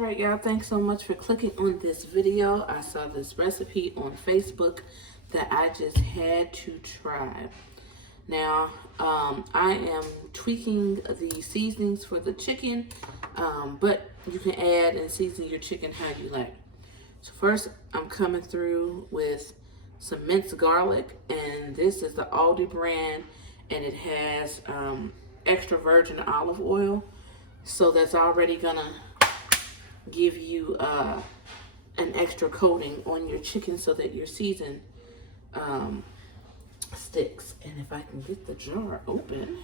Alright, y'all, thanks so much for clicking on this video. I saw this recipe on Facebook that I just had to try. Now, I am tweaking the seasonings for the chicken, but you can add and season your chicken how you like. So first, I'm coming through with some minced garlic, and this is the Aldi brand, and it has extra virgin olive oil. So that's already gonna give you an extra coating on your chicken so that your season sticks. And if I can get the jar open,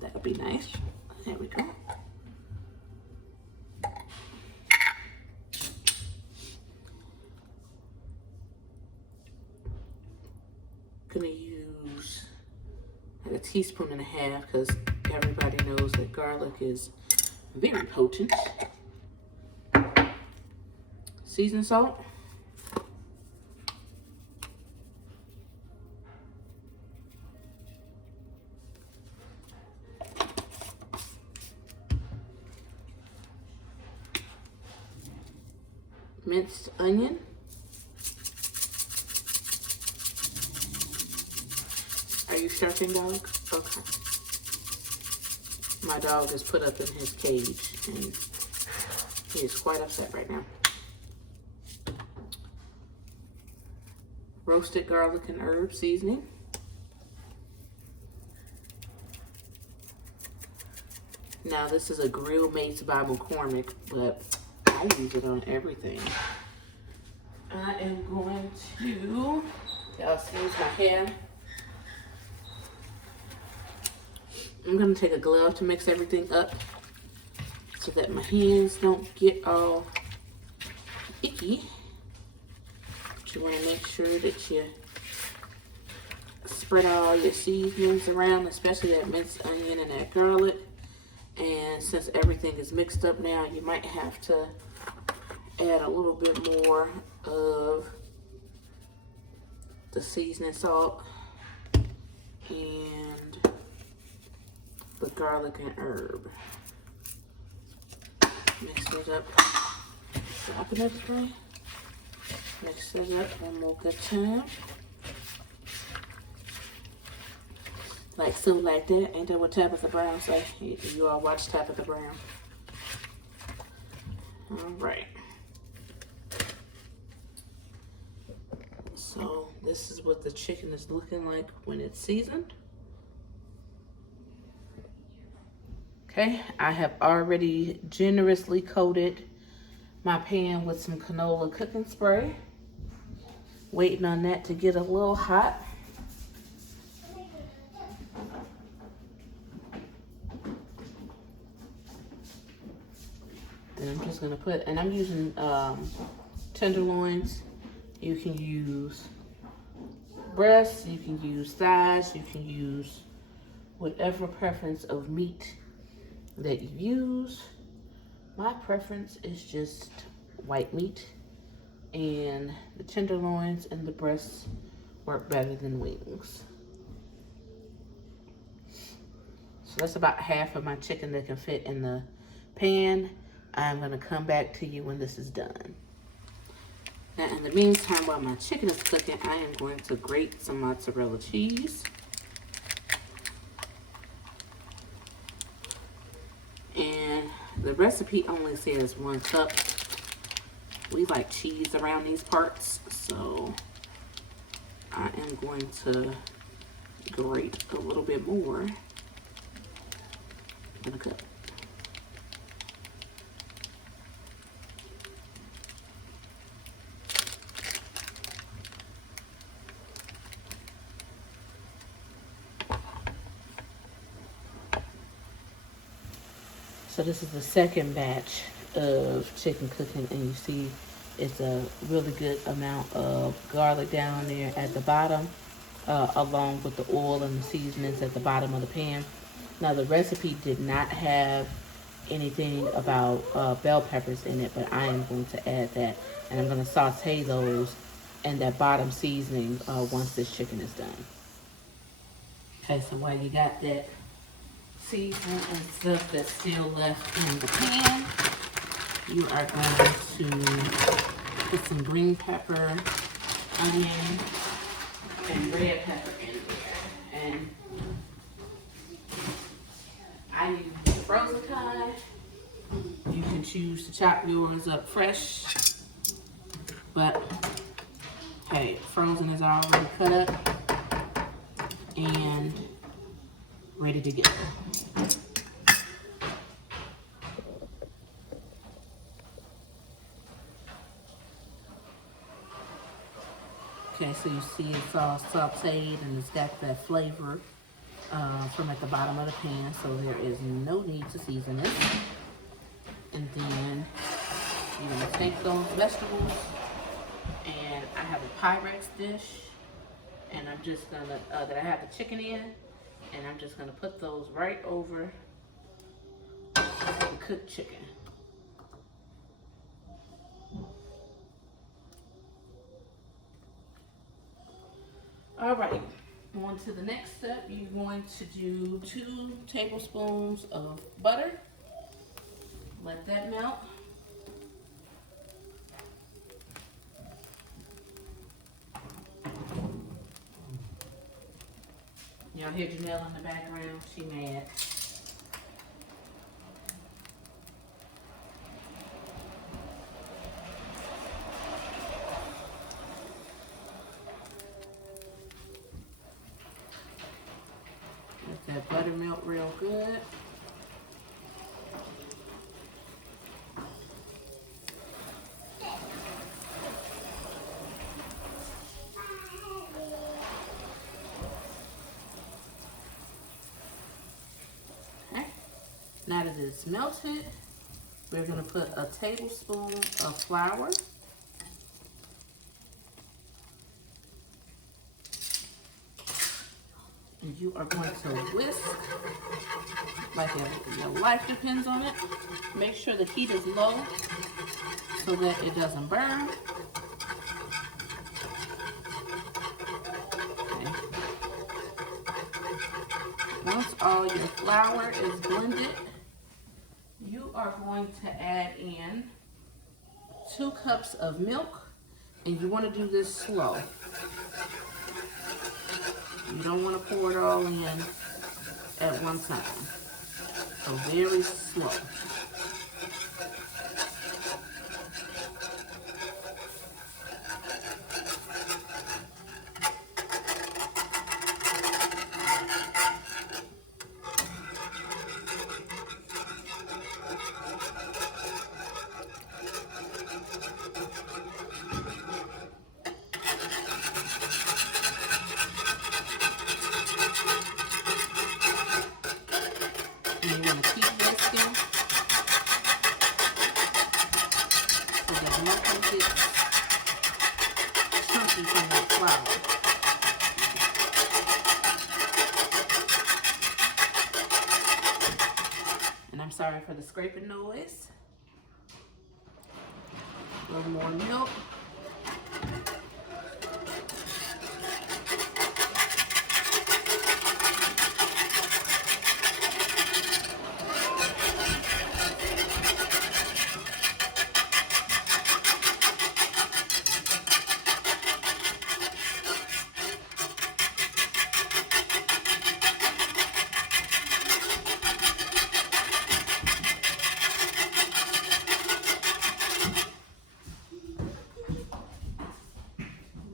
that'll be nice. There we go. Gonna use like a teaspoon and a half because everybody knows that garlic is very potent. Seasoned salt. Minced onion. Are you sharking, dog? Okay. My dog is put up in his cage and he is quite upset right now. Roasted garlic and herb seasoning. Now this is a Grill Mates by McCormick, but I use it on everything. I am going to, y'all excuse my hair. I'm gonna take a glove to mix everything up so that my hands don't get all icky. But you wanna make sure that you spread all your seasonings around, especially that minced onion and that garlic. And since everything is mixed up now, you might have to add a little bit more of the seasoning salt and the garlic and herb. Mix it up. Drop it everything. Mix it up one more good time. Like so, like that. Ain't that what Tabitha Brown say? You all watch Tabitha Brown. All right. So this is what the chicken is looking like when it's seasoned. Okay, I have already generously coated my pan with some canola cooking spray. Waiting on that to get a little hot. And I'm just gonna put, and I'm using tenderloins. You can use breasts, you can use thighs, you can use whatever preference of meat that you use. My preference is just white meat, and the tenderloins and the breasts work better than wings. So that's about half of my chicken that can fit in the pan. I'm gonna come back to you when this is done. Now in the meantime, while my chicken is cooking, I am going to grate some mozzarella cheese. And the recipe only says 1 cup. We like cheese around these parts, so I am going to grate a little bit more than a cup. So this is the second batch of chicken cooking, and you see it's a really good amount of garlic down there at the bottom, along with the oil and the seasonings at the bottom of the pan. Now the recipe did not have anything about bell peppers in it, but I am going to add that, and I'm going to saute those in that bottom seasoning once this chicken is done. Okay, so while you got that seasoning and stuff that's still left in the pan, you are going to put some green pepper, onion, and red pepper in there. And I use frozen thyme. You can choose to chop yours up fresh, but hey, frozen is already cut up and ready to go. Okay, so you see it's all sauteed and it's got that flavor from at the bottom of the pan, so there is no need to season it. And then you're gonna take those vegetables, and I have a Pyrex dish, and I'm just gonna, that I have the chicken in, and I'm just gonna put those right over the cooked chicken. All right, on to the next step. You're going to do 2 tablespoons of butter. Let that melt. Y'all hear Janelle in the background? She mad. Let that butter melt real good. Okay. Now that it's melted, we're going to put a tablespoon of flour. And you are going to whisk like your life depends on it. Make sure the heat is low so that it doesn't burn. Okay. Once all your flour is blended, you are going to add in 2 cups of milk, and you want to do this slow. You don't want to pour it all in at one time. So very slow. And you want to keep whisking so that nothing gets chunky from that flour. And I'm sorry for the scraping noise. A little more milk.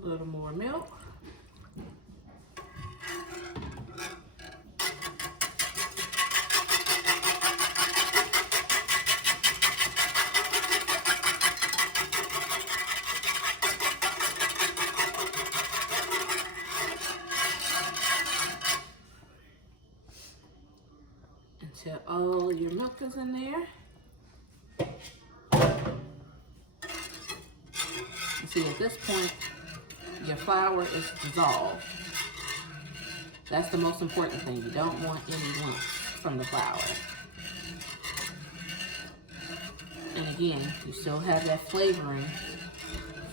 A little more milk. Until all your milk is in there. And see, at this point, your flour is dissolved. That's the most important thing. You don't want any lumps from the flour. And again, you still have that flavoring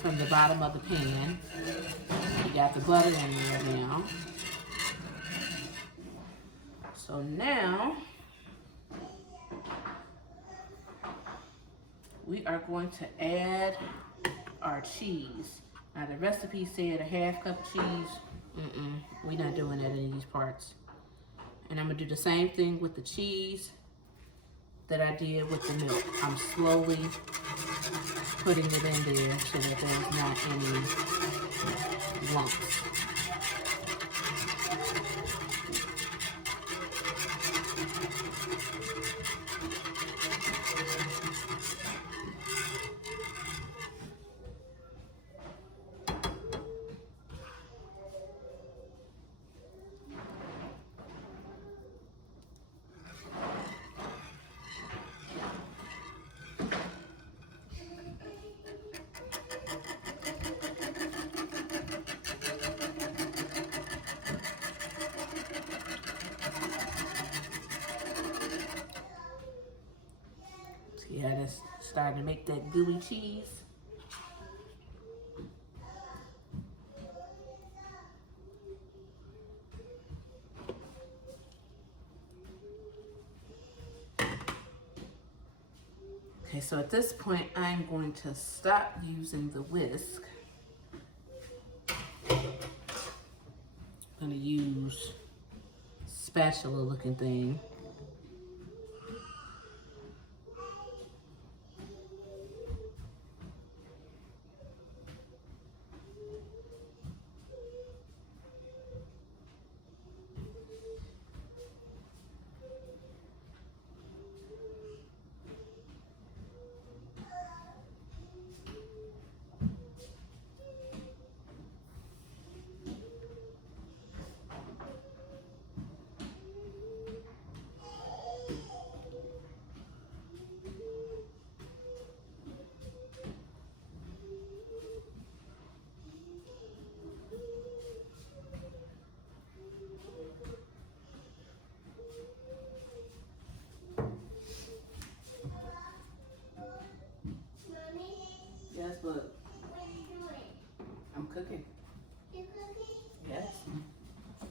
from the bottom of the pan. You got the butter in there now. So now, we are going to add our cheese. Now the recipe said a half cup of cheese. We're not doing that in these parts. And I'm gonna do the same thing with the cheese that I did with the milk. I'm slowly putting it in there so that there's not any lumps. See how that's starting to make that gooey cheese? Okay, so at this point, I'm going to stop using the whisk. I'm gonna use spatula looking thing. Yes, but What are you doing? I'm cooking. You cooking? Yes.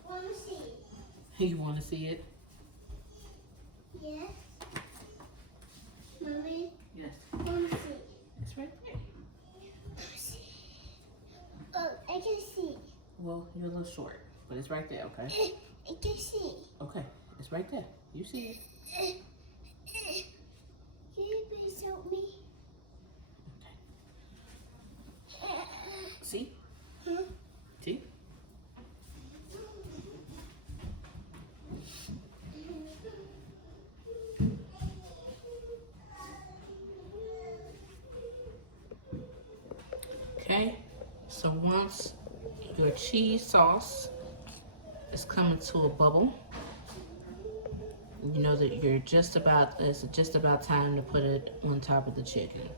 Want to see? You want to see it? Yes. Mommy, Yes. want to see? It's right there. Want to see? Oh, I can see. Well, you're a little short, but it's right there, okay? I can see. Okay, it's right there. You see it. Can you please help me? See? Huh? See? Okay, so once your cheese sauce is coming to a bubble, you know that it's just about time to put it on top of the chicken.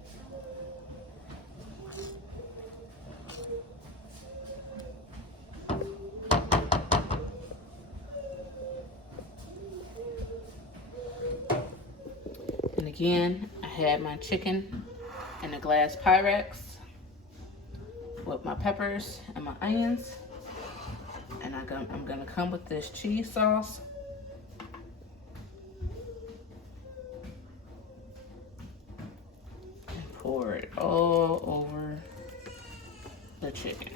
And again, I had my chicken in a glass Pyrex with my peppers and my onions. And I'm gonna come with this cheese sauce. And pour it all over the chicken.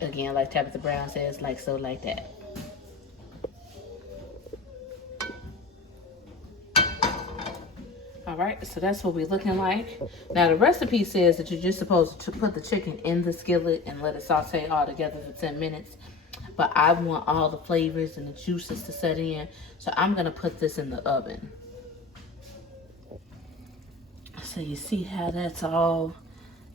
Again, like Tabitha Brown says, like so, like that. All right, so that's what we're looking like. Now the recipe says that you're just supposed to put the chicken in the skillet and let it saute all together for 10 minutes. But I want all the flavors and the juices to set in, so I'm gonna put this in the oven. So you see how that's all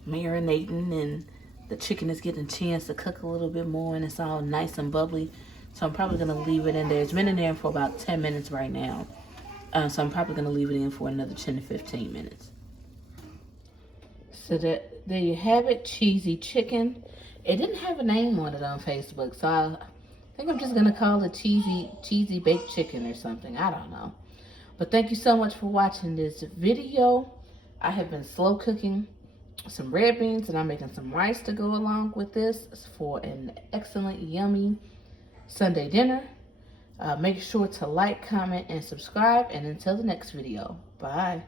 marinating and the chicken is getting a chance to cook a little bit more and it's all nice and bubbly. So I'm probably gonna leave it in there. It's been in there for about 10 minutes right now. So I'm probably gonna leave it in for another 10 to 15 minutes. So there you have it, cheesy chicken. It didn't have a name on it on Facebook, so I think I'm just gonna call it cheesy baked chicken or something. I don't know. But thank you so much for watching this video. I have been slow cooking some red beans and I'm making some rice to go along with this for an excellent, yummy Sunday dinner. Make sure to like, comment, and subscribe. And until the next video, bye.